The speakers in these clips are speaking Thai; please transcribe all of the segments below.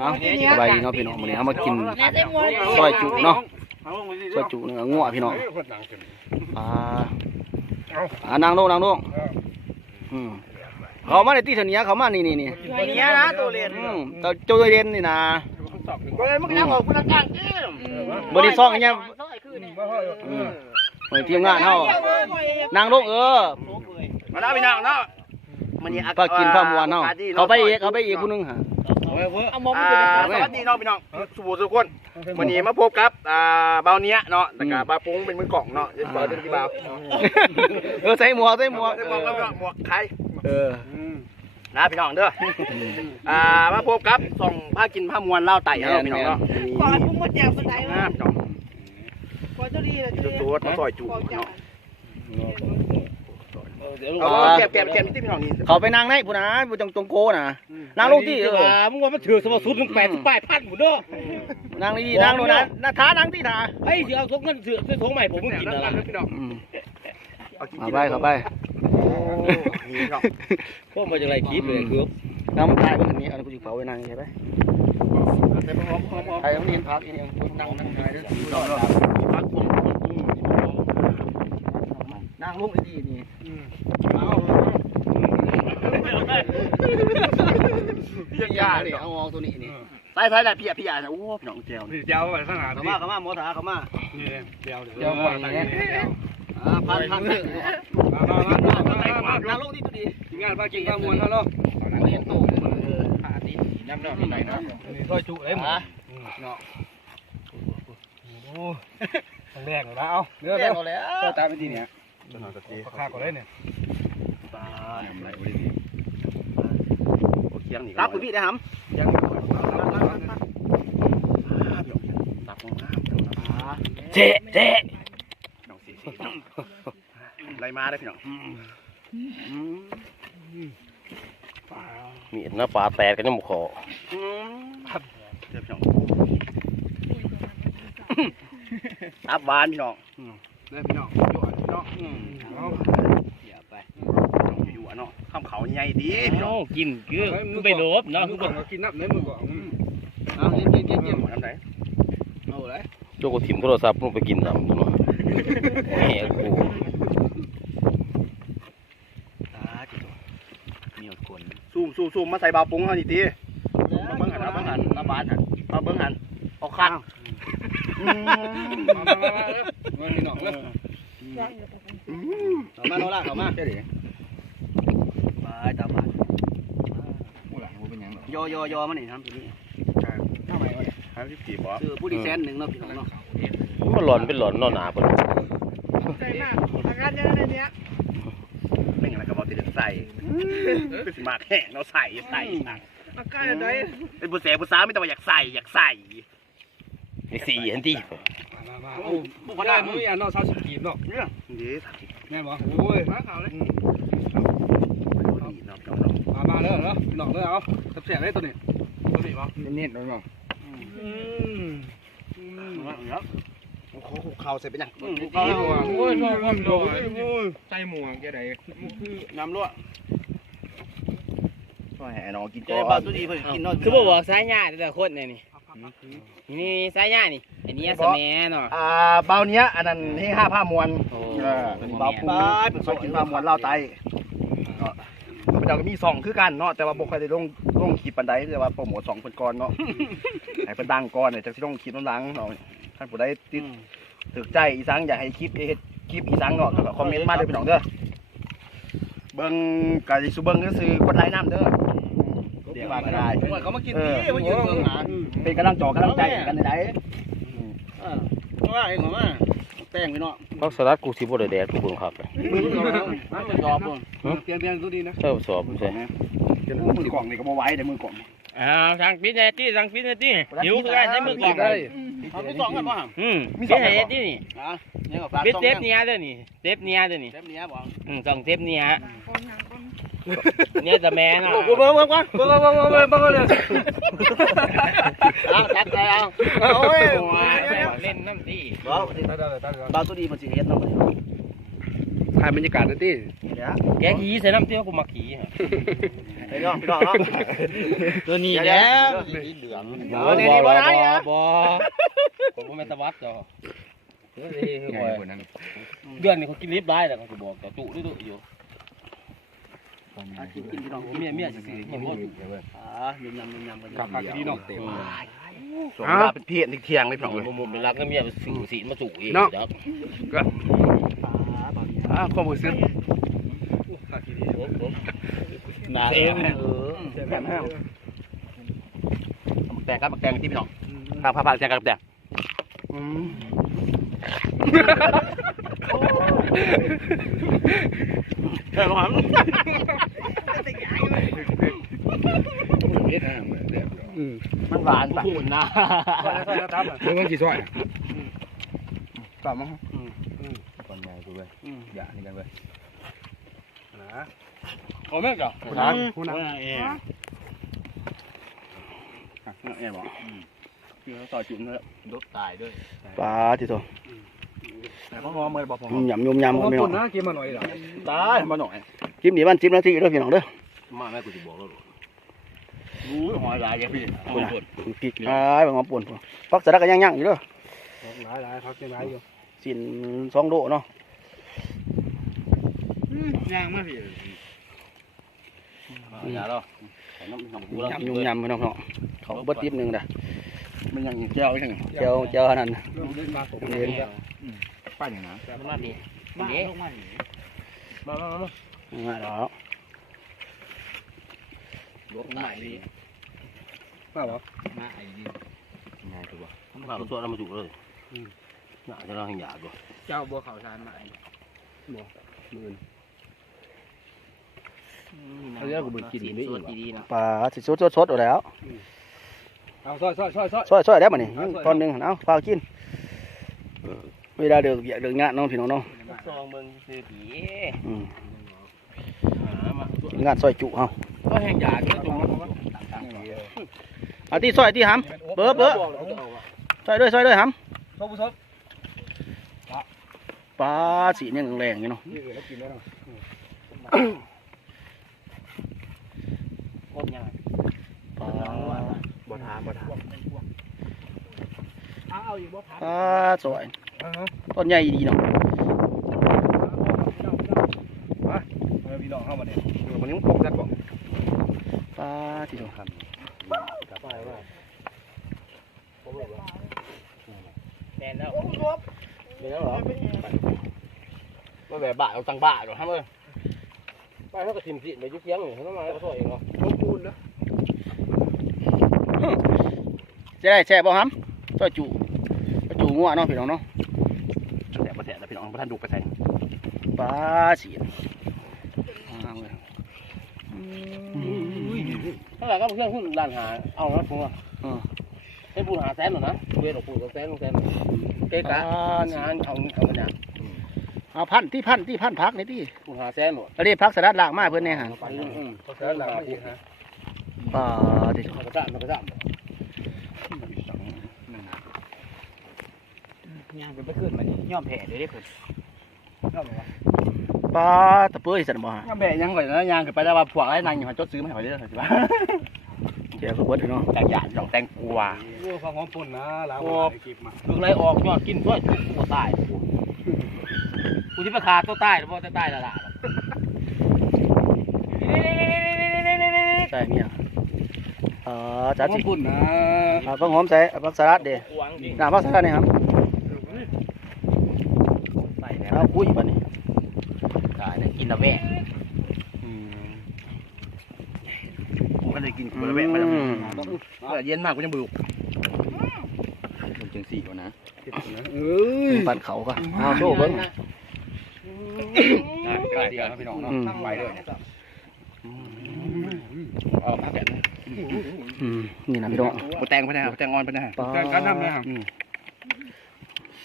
เอาสบายดีเนาะพี่น้องมื้อนี้เอามากินซอยจุเนาะซอยจุเนื้องัวพี่น้องอ่าอ่านางลงนางลงอืมเขามาในที่เสนียเขามานี่นี่นี่เนี้ยนะตัวเรียนอืมเจ้าเจ้าเย็นนี่นะก็เลยมึงยังออกคุณจ้างเอ้มบริซ่องอย่างเงี้ยอืมเหมือนทีมงานเฮานางลงเออมาแล้วพี่น้องเนาะมันนี่พากินข้าวมวนเฮาเขาไปอีกเขาไปอีกผู้หนึงฮะ เอามองไปสวัสดีน้องพี่น้องสุบูทุกคนวันนี้มาพบกับอ่าเบาเนี้ยเนาะแต่กับบาปุ้งเป็นมือกล่องเนาะจะเปิดเป็นกี่เบาเออใส่หมวกใส่หมวกได้บอกแล้วหมวกใครเออนะพี่น้องเด้ออ่ามาพบกับส่องผ้ากินผ้ามวนเล่าไต่เนาะพี่น้องเนาะก่อนพุ่งมาแจกคนไหนอ่าพี่น้องก่อนเจ้าดีเลยจุดตัวมาซอยจุเนาะ เดี๋ยวเอาเก็บเก็บเก็บที่พี่น้องนี่เขาไปนางในผู้นะผู้จังตรงโกนะนางลงที่เออมึงว่ามันถือสมสุดมึงแปดสิบแปดพันหมดเด้อนางนี่นางโน่นนะนาท้านางที่ท้าไอ้ที่เอาทงเงินถือซื้อทงใหม่ผมมึงกินอะไรพี่น้องอืมเอากินเข้าไปเข้าไปนี่พี่น้องพวกมาจากไรคิดเลยคือน้ำตายไปถึงนี้เอาไปอยู่เผาไว้นางใช่ไหมใส่หอมหอมหอมไอ้ต้องเรียนพักอีกอย่างนั่งนั่งไงด้วย พี่ น้องเนาะพักผมนางลงไอ้ดีนี่เพียงยาเลยเอาออกตัวนี้นี่ใส่ใส่ได้พี่อะพี่อะโอ้พี่น้องแก้วนี่เจ้าไปข้างหน้าเขาพี่มาเขามาหมอถาเขามานี่เดี๋ยวเดี๋ยวเดี๋ยวก่อนเนี่ยอ่าพันพันมามามามามานางลงที่ตัวดีงานพากินข้าวมวนเขาเนาะเรียนโตน้ำนอกที่ไหนนะนี่ซอยจุเลยหมอะเนาะโอ้แรกเลยนะเอาเนื้อเรีเร็ย นวเอาแล้วตามไปทีเนี่ยข้าก่อนเลยเนี่ยโอเคยังนี่รับคุณพี่ได้หยังตับของน้ำเจ๊เจ๊ำน้องสีสีน้องไรมาได้พี่น้องมีหน้าปลาแตกกันยังหมกคอเดี๋ยวพี่น้องตับหวานพี่น้องเด้พี่น้อง ยอดพี่น้องเอาอย่าไปน้องอยู่อะเนาะข้ามเขาใหญ่ดีพี่น้องกินคือคือไปโลบเนาะมืคืออก่อนกินน้ำเนื้อมือก่อนเอาเย็นเย็นเย็นเย็นน้ำไหนเอาเลยโจกถิ่มโทรศัพท์ลงไปกินน้ำตัวเนาะแหมกูตาจิตมีอดคนซูมซูมซูมมาใส่บาปุ้งเขาดีตีมาเบิ้งหันมาเบิ้งหันมาบานหันมาเบิ้งหันเอาคันมามามามาพี่น้องเลย เขามาโนล่าเขามาเจ๊ดิไปตามมาผู้หลังเป็นยังยอยอยอมาหนิทำตัวนี้ทำไมวะครับพี่ตีบอสคือผู้ดีแสนหนึ่งเนาะพี่น้องเนาะมันหลอนเป็นหลอนนอนหนาเพิ่นใจมากอาการเยอะเลยเนี้ยไม่งั้นก็บอกติดใส่คือสิมากแห้งเราใส่ใส่สั่งอาการอะไรเป็นผู้เสพผู้สาวไม่ต้องอยากใส่อยากใส่ไอ้สี่อันที่ มามาโอ้บุคคลได้มึงอะเนาะสาวสิบกีบเนาะเนี่ยนี่สักทีแม่บอกโอ้ยมาข่าวเลยน้องน้องน้องมามาเลยเนาะพี่น้องเลยเอาแซ่บเลยตัวนี้ตัวนี้มั้งเน้นเลยมั้งโอ้โหเข่าใส่เป็นยังโอ้ยโอ้ยชอบความโดดใจหมวกแกไหนน้ำรั่วก็แห่น้องกินเจ๊บ้าตัวดีเพิ่นกินเนาะคือบอกว่าสายญาติแต่คนเนี่ยนี่นี่สายญาตินี่ อันนี้สมัยเนาะ อ่าเบาเนี้ยอันนั้นให้ห้าผ้ามวลโอ้ เออเป็นเบาปูเป็นซอยกินผ้ามวลเล่าไตเนาะเจ้าก็มีสองคือกันเนาะแต่ว่าบ่ค่อยได้ลงลงคลิปปานใดแต่ว่าโปรโมทสองเพิ่นก่อนเนาะ ให้เพิ่นดังก่อนเนี่ยจักสิลงคลิปน้ำหลังเนาะท่านผู้ใดติดถึกใจอีสังอยากให้คลิปเฮ็ดคลิปอีสังเนาะก็คอมเมนต์มาเด้อพี่น้องเด้อเบิ่งกะสิสุเบิ่งก็คือกดไลค์น้ำเด้อเดี๋ยวว่าก็ได้ เขามากินดีมายืนเบิ่งหาเป็นกำลังจอกำลังใจกันได้ เออว่าเองว่าแป้งพี่เนาะพักสลัดกูสิบ่ได้แดดกูเบิ่งคักเลยมือมันจะยอมบ่เปลี่ยนเปลี่ยนตัวดีนะเจ้าสอบใช่เดี๋ยวมือกล่องนี่ก็บ่ไหวเดี๋ยวมือกล่องอ้าวสั่งฟิตเนสที่สั่งฟิตเนสที่หิวคือได้ใช้มือกล่องได้ เขาไม่สองกันบ่ฮะอืมฟิตเนสที่นี่อะเนี่ยก็ฝากฟิตสองเซฟเนี้ยเด้อนี่เซฟเนี้ยเด้อนี่เทปนี้บ่อืมสองเซฟเนี้ยเนี่ยจะแม่เนาะกูเบิ่งเบิ่งก่อนเบิ่งเบิ่งเบิ่งเบิ่งเบิ่งเลยเอาจัดใจเอาโอ้ยเล่นน้ำตี บ่ได้ได้ได้บ้าตัวดีมันสิเฮ็ดเนาะ ถ่ายบรรยากาศหน่อยตินี่แหละแกขี้ใส่น้ำเตี้ยวกูมาขี้ฮะไปน้องพี่น้องเนาะตัวนี้แล้วเหลืองบ่บ่บ่บ่ผมบ่แม่นตะวัดจ้ะเฮ้ยเดือนนี้เขากินลิฟต์ได้แล้วเขาบอกแต่จุดื้อๆอยู่กินกินพี่น้องเมียเมียสิสิยังบ่จุอ่ายุ่มยำยุ่มยำกันกับผักดีเนาะส่วนเวลาเป็นเพี้ยนเที่ยงเลยพี่น้องเอ้ยผมผมรักเมียสื่อสีมาสู่อีก อ่าความรู้สึกนาเอเอ็งมแซ่แห้งแตงครับแตงที่พี่น้องพาพาพาแตงกับแตงอืมเฮ้ยมาหามมันหวานปะพูดนะซอยซอยตามอะเบิ่งกี่ซอยกลับมาคนใหญ่กู เว้ยอย่านี่กันเว้ยนะเอาแม่จ้ะคุณนะคุณนะเอ็มเอ็มบอกพี่เขาต่อจุ่มเลยลบตายด้วยปลาที่ตัวแต่พ่อมอมือบอกผมยุ่มยำยุ่มยำขกัอนพี่บน้คุองณนะกินมาหน่อยล่ะตายมาหน่อยจิ้มดีบ้านจิ้มนาทีเด้อพี่น้องเด้อมาแม่กูจะบอกแล้วหรอรู้หอยลายแกพี่คุณน่ะพริกอ้ายบางหอมป่นพุ่นพักสะดักก็ย่างๆอยู่เด้อหลายหลายเขาเต็มหลายอยู่สินสองโลเนาะ ย่างมากพี่อย่าหรอยุ่มยำพี่น้องเนาะเขาเบิดติ๊บหนึงเด้อมันยังแก้วใช่ไหมเจ้าเจ้าอันนั้นเริ่มเล่นมาตกเรียนป้ายอย่างนั้นมาดิมาดิมามามาง่ายแล้วลบตายดิมาบ่มาไอ้ดิง่ายถูกป่ะมาตัวเรามาจุเลยน่าจะเราให้ยากกว่าเจ้าบัวเขาชานมาบ่มื่น เขาเรียกกูไปกินได้อีก ดีๆนะปลาสิสดสดๆเอาแล้วเอาซอยซอยซอยซอย ซอยซอยได้บ่นี่ตอนหนึงเอาฟ้าวกินเวลาเดือกเบียกเดือกงานเน้องพี่น้องเนาะซองมึงซื้อผีอืมมางานซอยจุเฮาก็แห้งยากเลยจุ่มเอาที่ซอยที่หำเบอเบอซอยด้วยซอยด้วยหซบซบำปลาสีเนี่ยแรงๆอยู่เนาะ นี่แล้วกินแล้วเนาะ โคตรยากปลาบ่ทาบ่ทาเอาอยู่บ่พักปลาสวยต้นใหญ่ดีเนาะเออพี่น้องเข้ามาเนี่ยวันนี้มันปกจัดบ่ปลาที่สำคัญแน่นแล้วโอ้รวบเป็นแล้วเหรอว่าแบบบ้าเอาตังบ้าหรอฮะเว้ยไปเขาก็ทิมสิไปยุกเสียงนี่เขาต้องมาเขาสวยเองเหรอต้องปู นนะจะได้แช่บ่หำซอยจุซอยจุงัวเนาะพี่น้องเนาะแต่บ่แท้แล้วพี่น้องบ่ทันดูไปใส่ปลาสีเอาเลยถ้าหลังก็เพื่อนพูดร้านหา เอาแล้วผมว่าอืมให้พูดหาแสนหรอนะเวรหรอกพูดแสนแสนเก๊กะงานเอาเอามันเนี่ยเอาพันที่พันที่พันพักนี่ที่พูดหาแสนหมดแล้วนี่พักสลัดล่างมาเพื่อนเนี่ยฮะเขาใช้หลังมาอีกฮะ ปลาที่มันกระซ่ามันกระซ่าย่างไปขึ้นมานี่ย่อมแผลเลยเด้เพิ่นปลาตะเปื่อยสันบ่ฮะย่างแบะยังก่อนนะย่างขึ้นไปแล้วว่าพวกไอ้นางอยู่หันจดซื้อมาให้ข่อยเด้อสิว่าเดี๋ยวก็เบิดเนาะแต่หยาดดอกแตงกวาโอ้ข้าวหอมปุ่นนะลาวคลิปมาลูกไรออกยอดกินด้วยกูตายกูจะไปขาตัวตายหรือว่าจะตายละล่ะใช่เมียเอ่อจ้าจิปุ่นนะเอาผักหอมใส่ผักสลัดเด้หวังจริงน้ำผักสลัดนี่ครับเอาคุยป่ะนี่ตายเนี่ยกินละแม่ผมก็เลยกินคนละแบะไปแล้วเย็นมากกูยังบึกจังสี่ก่อนนะเอ้ยปั่นเขาก็เอาโชว์เบิ้งกาเดียวนะพี่น้องเนาะไปเลยเออพักแกะอืม นี่นะพี่น้องกูแตงไปนะแตงอ่อนไปนะปลาการทำนะ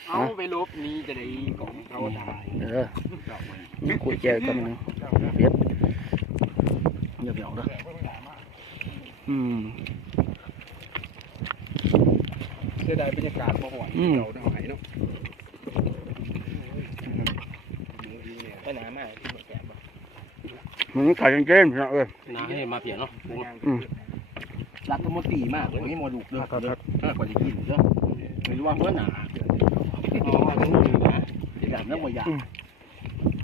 เอาไปลบนี้จะได้ของเขาถ่ายเออมีคุยแก้วก็มีนะเบ็ดเงียบเหงาเด้ออืมเสียดายบรรยากาศบ่หวานเราเนาะไหเนาะไปหนามากที่แก่บ่มันขายเกมๆพี่น้องเอ้ยน้าให้มาเปลี่ยนเนาะอืม รักตัวมดตีมากวันนี้มอดุกเด้อเด้อเออกว่าจะกินเด้อไม่รู้ว่าเพื่อนหนาอ๋อทั้งนู้นนะที่แบบนั้นบ่อยาก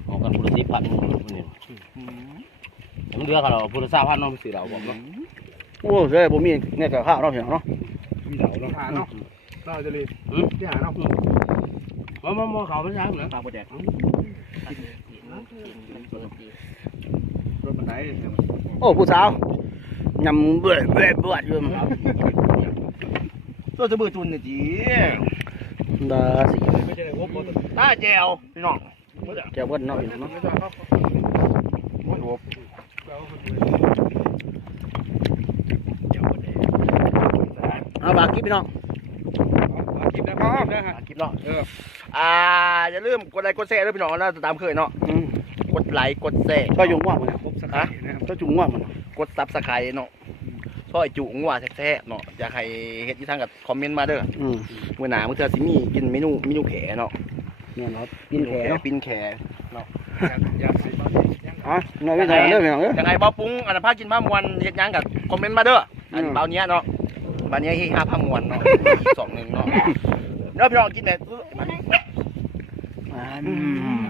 ออกกันพุทธศิพันธ์นี่มันเดือกันเราพุทธศาสพันธ์น้องสิเราบอกเนาะโอ้เฮ้ยผมมีเนี่ยกับข้าวเนาะพี่น้องเนาะมีเหล่าเนาะหาเนาะเราจะเลยที่หาเนาะมามามาเขาไม่ใช่เหรอตาบ่แดกรถบันไดโอ้ผู้สาว ยำเบื่อเบื่อเบื่ออยู่ตัวจะเบื่อตุนเนี่ยจีดาสิไม่ใช่ในงบรถตาแจวพี่น้องแก้วเบิ้ลเนาะพี่น้องเนาะโอ้ยโหเอาบากกิ๊บพี่น้องกินนะพ่อนะฮะคลิปเนาะอ่าอย่าลืมกดไลค์กดแชร์ด้วยพี่น้องนะตามเคยเนาะอืมกดไลค์กดแชร์ช่วยยุงว่ามันครบสักทีนะครับช่วยจุงว่ามันก ดซับสไครต์เนาะซอยจุงว่าแท้ๆเนาะอยากให้เฮ็ดที่ทางกับคอมเมนต์มาเด้ออืมมื้อหน้ามื้อเทื่อสิมีกินเมนูเมนูแขเนาะเนี่ยเนาะกินแขเนาะปิ้นแขอยากสิอ๋อน้อยไม่ใช่เด้อพี่น้องเอ้ยยังไงบ่ปรุงอันนนพากินผ้ามวนเฮ็ดหยังกับคอมเมนต์มาเด้ออันอืมเบาเนี้ยเนาะบาเนี้ยเฮฮาผ้ามวนเนาะอีกสองหนึ่งเนาะเนาะพี่น้องกินแต่อืม